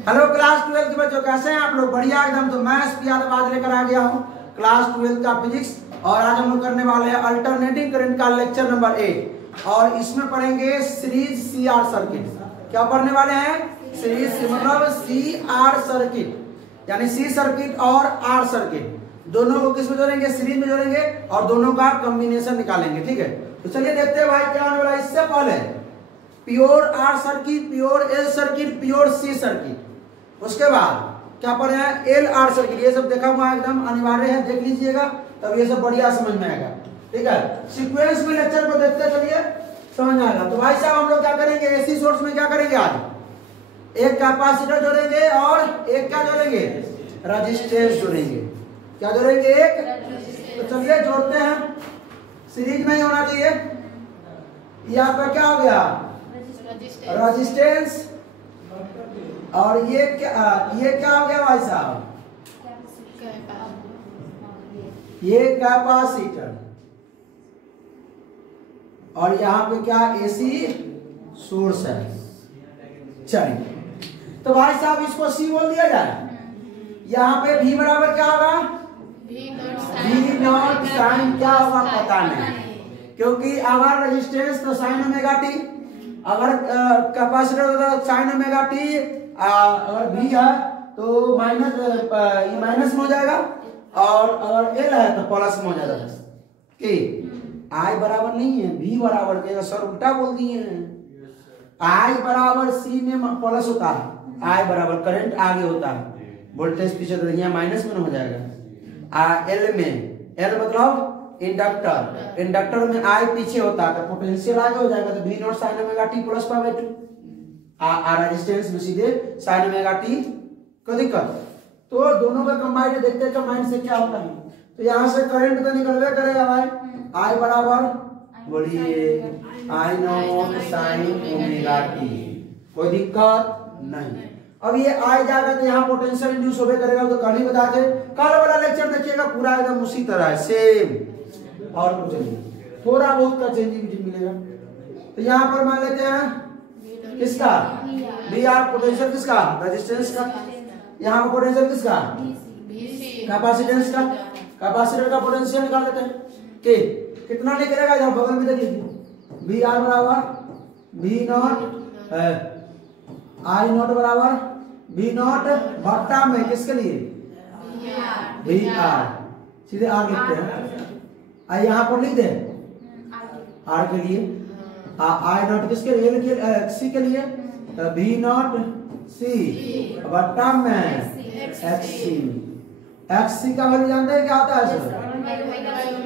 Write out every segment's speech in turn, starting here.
Hello class 12 के बच्चों, कैसे हैं आप लोग? बढ़िया एकदम। तो मैं एसपी यादव आज लेकर आ गया हूँ क्लास 12 का फिजिक्स, और आज हम लोग करने वाले हैं अल्टरनेटिंग करंट का लेक्चर नंबर 8, और इसमें पढ़ेंगे सीरीज सीआर सर्किट। क्या पढ़ने वाले हैं? सीरीज मतलब सीआर सर्किट, यानी सी सर्किट और आर सर्किट दोनों को किस में जोड़ेंगे? सीरीज में जोड़ेंगे और दोनों का कॉम्बिनेशन निकालेंगे। ठीक है, तो चलिए देखते हैं भाई क्या होने वाला है। इससे पहले pure R circuit, pure L circuit, pure C circuit, उसके बाद क्या पढ़े हैं? L R circuit. ये सब देखा हुआ एकदम अनिवार्य है, देख लीजिएगा तब ये सब बढ़िया समझ में आएगा। ठीक है, सीक्वेंस में लेक्चर को देखते चलिए, समझ आएगा। तो भाई साहब हम लोग क्या करेंगे? एसी सोर्स में क्या करेंगे? आज एक कैपेसिटर जोड़ेंगे और एक क्या जोड़ेंगे? रेजिस्टेंस जोड़ेंगे। क्या जोड़ेंगे? एक। तो चलिए जोड़ते हैं। सीरीज में ही होना चाहिए। यहाँ पर क्या हो गया? रेजिस्टेंस। और ये क्या हो गया भाई साहब? ये कैपेसिटर। और यहाँ पे क्या? एसी सोर्स है। चलिए, तो भाई साहब इसको सी बोल दिया जाए। यहाँ पे V बराबर क्या होगा? V नॉट साइन क्या होगा पता नहीं, क्योंकि अगर रेजिस्टेंस तो साइन ओमेगा टी, अगर कैपेसिटर तो साइन ओमेगा टी, अगर V है तो माइनस माइनस में हो जाएगा, और अगर L है तो प्लस में हो जाएगा। कि I बराबर नहीं है, V बराबर के सर उल्टा बोल दिए हैं। I बराबर C में प्लस होता है, I बराबर करंट आगे होता है, वोल्टेज पीछे, तो यहाँ माइनस में हो जाएगा। L में, L मतलब इंडक्टर, इंडक्टर में I पीछे होता है तो पोटेंशियल आगे हो जाएगा, तो V nought sine omega T plus pi by 2। Resistance में सीधे साइन ओमेगा टी को दिक्कत, तो दोनों का कंबाइंड देखते हैं कंबाइंड से क्या होता है। तो यहाँ से करंट तो निकलवे करेगा भाई। I बराबर बोलिए I not sine omega T, कोई दिक्कत नहीं। अब ये आई जाएगा तो यहाँ पोटेंशियल इंड्यूस होवे करेगा, तो कल ही बता दे। कल वाला लेक्चर देखिएगा पूरा एकदम उसी तरह है, सेम, और कुछ नहीं, थोड़ा बहुत का चेंजिंग मिलेगा। तो यहाँ पर मान लेते हैं किसका? वी आर पोटेंशियल किसका? रेजिस्टेंस का। यहाँ पर पोटेंशियल किसका? कैपेसिटेंस का। कैपेसिटर का पोटेंशियल निकाल लेते हैं कि कितना निकलेगा, यहाँ बगल में देख लीजिए। वी आर बराबर वी नॉट आई नॉट बराबर वी नॉट बट्टा में किसके लिए? We are. सीधे आर लिखते हैं, यहाँ पर लिख दे आर के लिए, आई नॉट किसके लिए? सी के लिए, वी नॉट सी बट्टा में एक्स सी। एक्स सी का वैल्यू जानते हैं क्या होता है सर?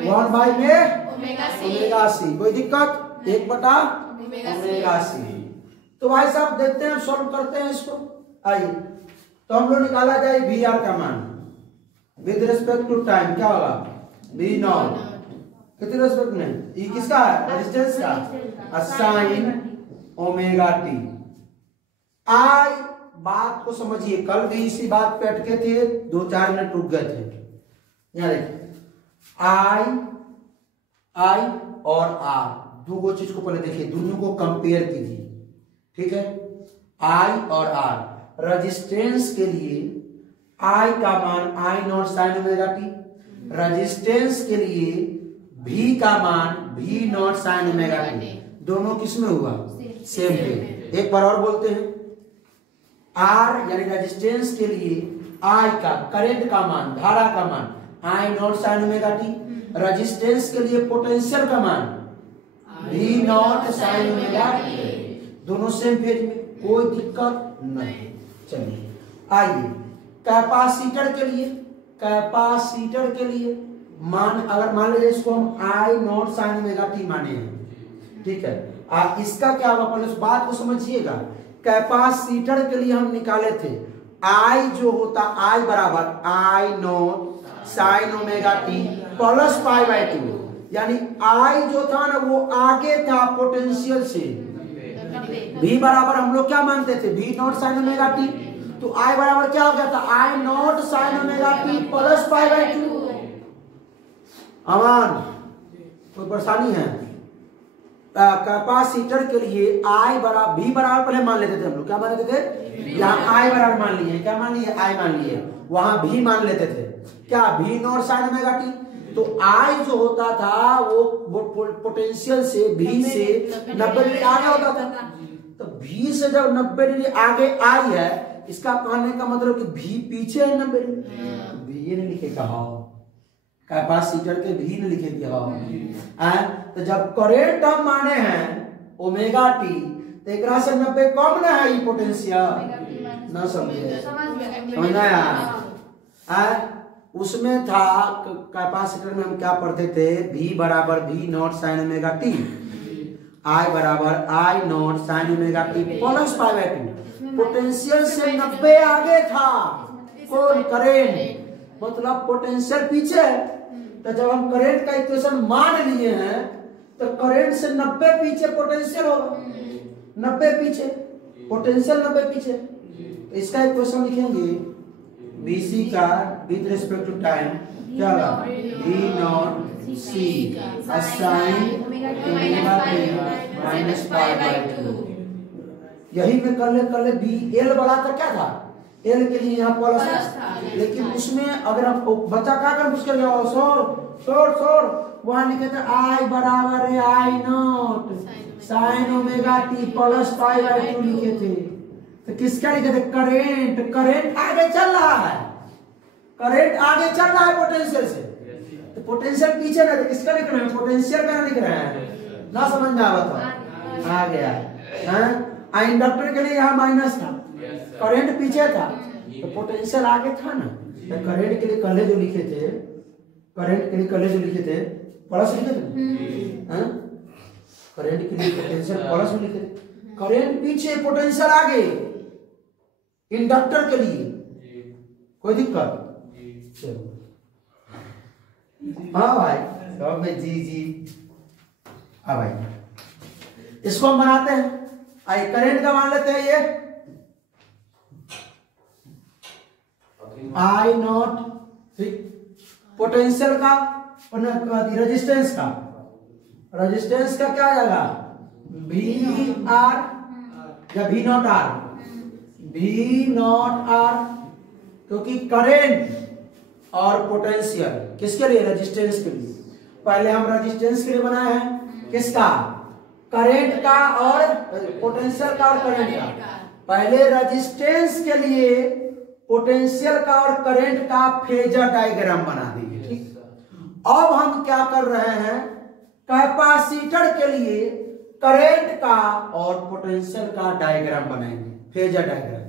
1 बाई में ओमेगा सी, कोई दिक्कत? 1 बटा ओमेगा सी। तो भाई साहब देखते हैं, सॉल्व करते हैं इसको। आइए, तो हम लोग निकाला जाए वी आर का मान विद रिस्पेक्ट टू टाइम। क्या होगा? वी नॉट कितने रिस्पेक्ट में? ये किसका है? रेजिस्टेंस का, साइन ओमेगा टी। आई बात को समझिए, कल भी इसी बात पे अटके थे, 2-4 मिनट रुक गए थे। यहाँ देखिए, आई और आर, दो चीज को पहले देखिए, दोनों को कंपेयर कीजिए। ठीक है, आई और आर। रेजिस्टेंस के लिए आई का मान I naught sine omega T, resistance के लिए भी का मान भी नॉट साइन ओमेगा टी। दोनों किस में हुआ? सेम पे। एक बार और बोलते हैं, आर यानी रेजिस्टेंस के लिए आई का करंट का मान, धारा का मान I naught sine omega T, resistance के लिए पोटेंशियल का मान भी नॉट साइन ओमेगा टी। दोनों सेम फेज में, कोई दिक्कत नहीं। चलिए आइए, कैपेसिटर के लिए, कैपेसिटर के लिए मान, अगर मान लीजिए इसको हम आई नॉट साइन ओमेगा टी माने हैं, ठीक है, इसका क्या होगा? पहले उस बात को समझिएगा। कैपेसिटर के लिए हम निकाले थे आई जो होता, आई बराबर I naught sine omega T plus pi by 2, यानी आई जो था ना वो आगे था पोटेंशियल से। V बराबर हम लोग क्या मानते थे? V nought sine omega T, तो I बराबर क्या हो गया था? I not sine omega T plus pi by 2। अमान कोई परेशानी है? कैपेसिटर के लिए I बराबर V बराबर पहले मान लेते थे हम लोग, क्या मान लेते थे? यहाँ आई बराबर मान लिए, क्या मान लिए, आई मान लिए, वहां भी मान लेते थे, क्या भी नॉट साइन ओमेगा टी। तो आई जो होता था वो पोटेंशियल से भी से 90 डिग्री आगे होता था। तो भी से जब 90 डिग्री आगे आई है, इसका कहने का मतलब कि भी पीछे है 90 डिग्री। भी नहीं लिखे कहा कैपेसिटर के भी नहीं लिखे दिया। तो जब करेंट हम माने हैं ओमेगा टी, तो एक से 90 कम ना है ये पोटेंशियल ना समझे, समझना यार। उसमें था कैपेसिटर में हम क्या पढ़ते थे, V बराबर V nought sine omega T, I बराबर I not sine omega T plus pi by 2। Potential से 90 आगे था कौन, करेंट, मतलब पोटेंशियल पीछे है। तो जब हम करंट का इक्वेशन मान लिए हैं, तो करंट से 90 पीछे पोटेंशियल होगा, 90 पीछे पोटेंशियल, 90 पीछे। इसका इक्वेशन लिखेंगे BC का विद रिस्पेक्ट टू टाइम क्या होगा, V not C sign omega T minus pi by 2। यही में कर ले B L बड़ा था, क्या था L के लिए यहाँ प्लस था, लेकिन उसमें अगर हम बच्चा क्या कर मुश्किल गया, शोर वहां लिखे थे I बराबर है I not sine omega T plus pi by 2 लिखे थे। तो किसका लिखे थे, करेंट आगे चल रहा है, करंट आगे चल रहा है पोटेंशियल से, तो पोटेंशियल पीछे ना, तो किसका लिख रहे हैं, पोटेंशियल का लिख रहे हैं ना, समझ में आवा तो आ गया है। इंडक्टर के लिए यहाँ माइनस था, करंट पीछे था, तो पोटेंशियल आगे था ना। तो करंट के लिए कल जो लिखे थे, करंट के लिए कल जो लिखे थे प्लस लिखे थे, करंट के लिए पोटेंशियल प्लस लिखे थे, करंट पीछे पोटेंशियल आगे, इंडक्टर के लिए कोई दिक्कत। हाँ भाई, सब में जी। हाँ भाई, इसको हम बनाते हैं, आइए करंट का मान लेते हैं ये I नॉट, पोटेंशियल का, रेजिस्टेंस का क्या आ जाएगा, V R या V not R, V not R, क्योंकि करंट और पोटेंशियल किसके लिए, रेजिस्टेंस के लिए। पहले हम रेजिस्टेंस के लिए बनाए हैं, किसका, करंट का और पोटेंशियल का और करंट का। पहले रेजिस्टेंस के लिए पोटेंशियल का और करंट का फेजर डायग्राम बना दिए, ठीक। अब हम क्या कर रहे हैं, कैपेसिटर के लिए करंट का और पोटेंशियल का डायग्राम बनाएंगे, फेजर डायग्राम।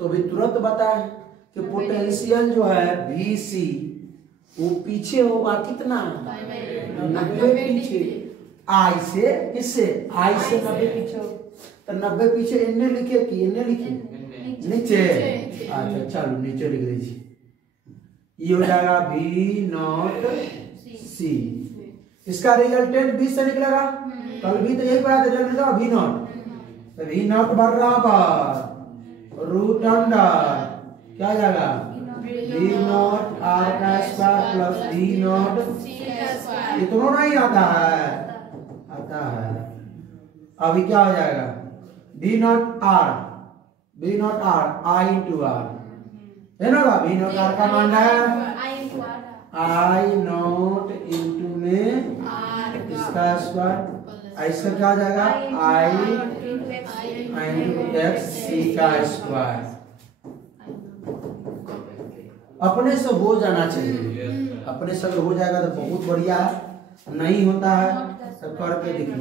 तो भी तुरंत बताएं कि पोटेंशियल जो है VC वो पीछे होगा कितना, 90 पीछे, I से, किससे, I से 90 पीछे। तो 90 पीछे इन्ने लिखे कि इन्ने लिखे, नीचे। अच्छा चलो नीचे लिख दीजिए, ये हो जाएगा V नॉट C। इसका रिजल्टेंट 20 से निकलेगा, कल भी तो यही पढ़ा था, रिजल्ट V नॉट, तो V नॉट बराबर रूट अंडर क्या आ जाएगा, V नॉट R का स्क्वायर प्लस V नॉट ये दोनों नहीं आता है, आता है। अभी क्या हो जाएगा, V not R I into R है ना, V नॉट R का मान है I नॉट इंटू में इसका स्क्वायर, इसका क्या हो जाएगा I इंटू x C का स्क्वायर। अपने से हो जाना चाहिए, अपने से हो जाएगा तो बहुत बढ़िया है, नहीं होता है तो करके देखिए।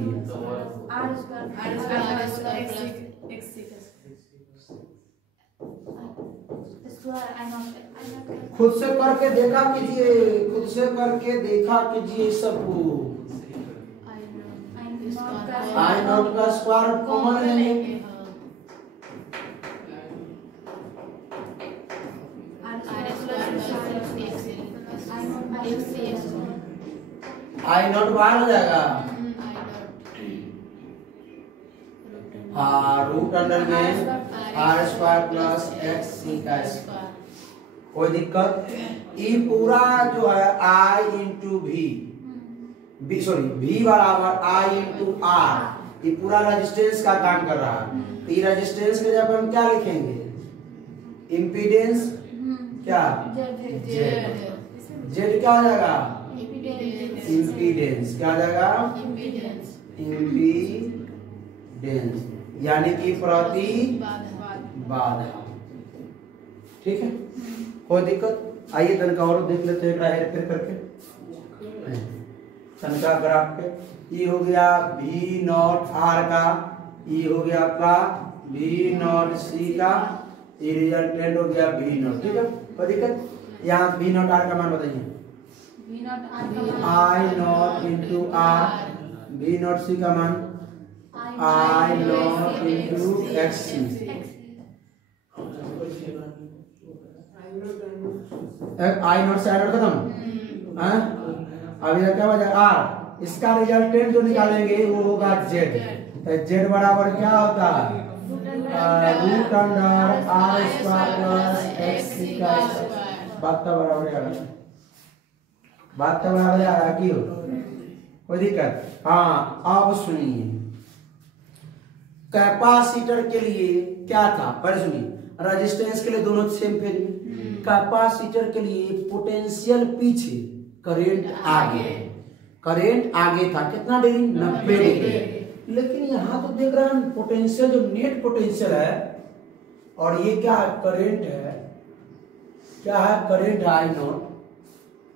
खुद से करके देखा कीजिए, खुद से करके देखा कीजिए सबको। I नॉट का स्क्वायर कॉमन लेंगे, I नॉट बाहर हो जाएगा, हाँ रूट अंडर में R स्क्वायर प्लस एक्स सी का स्क्वायर। कोई दिक्कत, ये पूरा जो है I इंटू V बराबर I इंटू R, ये पूरा रेजिस्टेंस का काम कर रहा है। ई रेजिस्टेंस के जगह हम क्या लिखेंगे? इम्पीडेंस क्या? जेड क्या हो जाएगा? इम्पीडेंस क्या हो जाएगा? इम्पीडेंस यानी कि प्रति बाधा। ठीक है, कोई दिक्कत? आइए तनका और देख लेते हैं हेर फेर करके तनका ग्राफ पे। ये हो गया V नॉट R का, ये हो गया आपका V नॉट C का, ये रिजल्टेंट हो गया V नॉट। ठीक है, कोई दिक्कत? यहाँ V नॉट R का मान बताइए। I not into R, V not C का मान I not into XC। I not से I नॉट खत्म। अब इधर क्या बचा? R। इसका रिजल्टेंट जो निकालेंगे वो होगा Z। Z बराबर क्या होता है? Root under R square plus XC का बात तो बराबर आ रहा है, बात तो बराबर आ रहा है क्यों? कोई दिक्कत? हाँ, अब सुनिए, कैपेसिटर के लिए क्या था? पर सुनिए, रेजिस्टेंस के लिए दोनों सेम फेज में, कैपेसिटर के लिए पोटेंशियल पीछे, करंट आगे। करंट आगे था कितना डिग्री? 90 डिग्री। लेकिन यहाँ तो देख रहे हैं पोटेंशियल, जो नेट पोटेंशियल है, और ये क्या है? करंट है। क्या है? Current I not.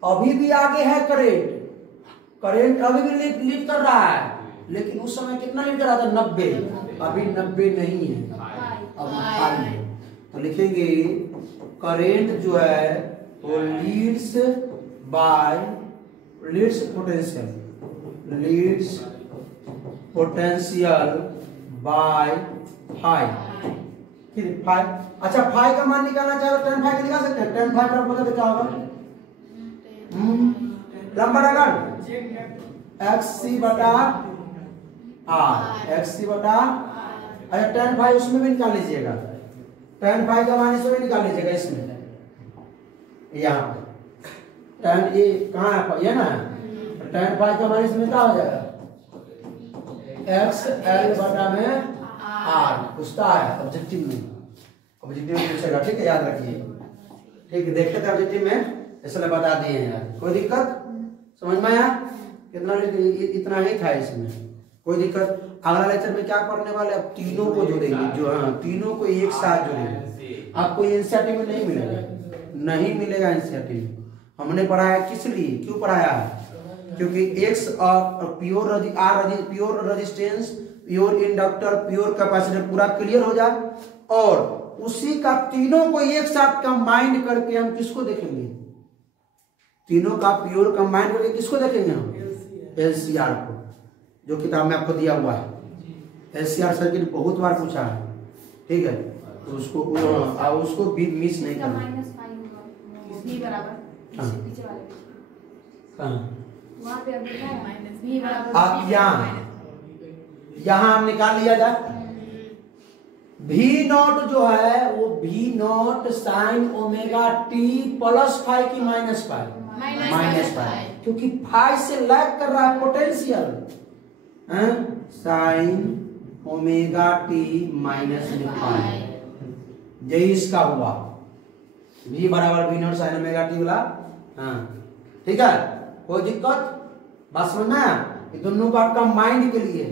अभी भी आगे है करंट, करंट अभी भी लीड कर रहा है, लेकिन उस समय कितना लीड कर रहा था? 90। अभी 90 नहीं है, अब हाई है। तो लिखेंगे करंट जो है वो leads by, leads potential, leads potential by phi. फिर फाई, अच्छा फाई का मान निकालना चाहे तो tan फाई का निकाल सकते हैं। tan फाई का पता क्या होगा? लंबा रगड़ XC बटा R, XC बटा, अच्छा tan फाई उसमें भी निकाल लीजिएगा, tan फाई का मान इसमें भी निकाल लीजिएगा, इसमें यहाँ पे tan ये कहाँ है? ये ना, tan फाई का मान इसमें क्या हो जाएगा? XL बटा में R पूछता है ऑब्जेक्टिव में, ऑब्जेक्टिव में पूछेगा। ठीक है, याद रखिए। ठीक है, देखते थे ऑब्जेक्टिव में, इसलिए बता दिए हैं यार। कोई दिक्कत? समझ में आया? कितना इतना ही था इसमें, कोई दिक्कत? अगला लेक्चर में क्या करने वाले? अब तीनों को जोड़ेंगे, जो हाँ तीनों को एक साथ जोड़ेंगे। आपको एनसीईआरटी में नहीं मिलेगा, नहीं मिलेगा एनसीईआरटी। हमने पढ़ाया किस लिए, क्यों पढ़ाया है? क्योंकि X और pure resistance, pure inductor, pure capacitor पूरा क्लियर हो जाए, और उसी का तीनों को एक साथ कंबाइंड करके हम किसको देखेंगे? तीनों का प्योर कंबाइंड करके किसको देखेंगे हम? एलसीआर को, जो किताब में आपको दिया हुआ है। एलसीआर सर्किट बहुत बार पूछा है। ठीक है, तो उसको भी मिस नहीं करना। आप यहाँ हम निकाल लिया जाए, V नॉट जो है वो V nought sine omega T plus phi की माइनस फाई, क्योंकि फाई से लैग कर रहा है potential, sine omega T minus phi, यही इसका हुआ। V बराबर V nought sine omega T वाला। हाँ ठीक है, कोई दिक्कत? बात समझ में? ये दोनों का कंबाइंड के लिए,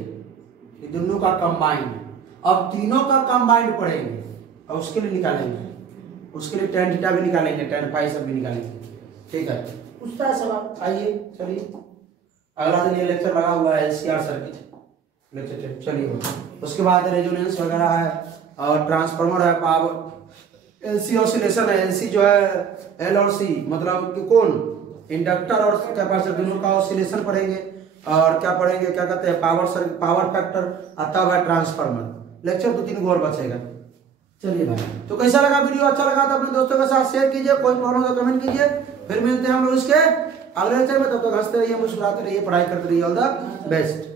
ये दोनों का कंबाइंड। अब तीनों का कंबाइंड पढ़ेंगे और उसके लिए निकालेंगे, उसके लिए tan थीटा भी निकालेंगे, tan फाई सब भी निकालेंगे। ठीक है, पूछता है सवाल। आइए चलिए, अगला दिन ये लेक्चर लगा हुआ है एलसीआर सर्किट लेक्चर। चलिए, उसके बाद रेजोनेंस वगैरह है और ट्रांसफार्मर है, पावर, एलसी ऑसिलेशन है। एलसी जो है एल और सी, मतलब कि कौन? इंडक्टर और कैपेसिटर दोनों का ऑसिलेशन पढ़ेंगे। और क्या पढ़ेंगे, क्या कहते हैं, पावर फैक्टर, तब है ट्रांसफार्मर। लेक्चर 2-3 और बचेगा। चलिए भाई, तो कैसा लगा वीडियो? अच्छा लगा तो अपने दोस्तों के साथ शेयर कीजिए, कोई प्रॉब्लम हो तो कमेंट कीजिए। फिर मिलते हैं हम लोग इसके अगले लेक्चर में। तब तक हंसते रहिए, मुस्कुराते रहिए, पढ़ाई करते रहिए। All the best.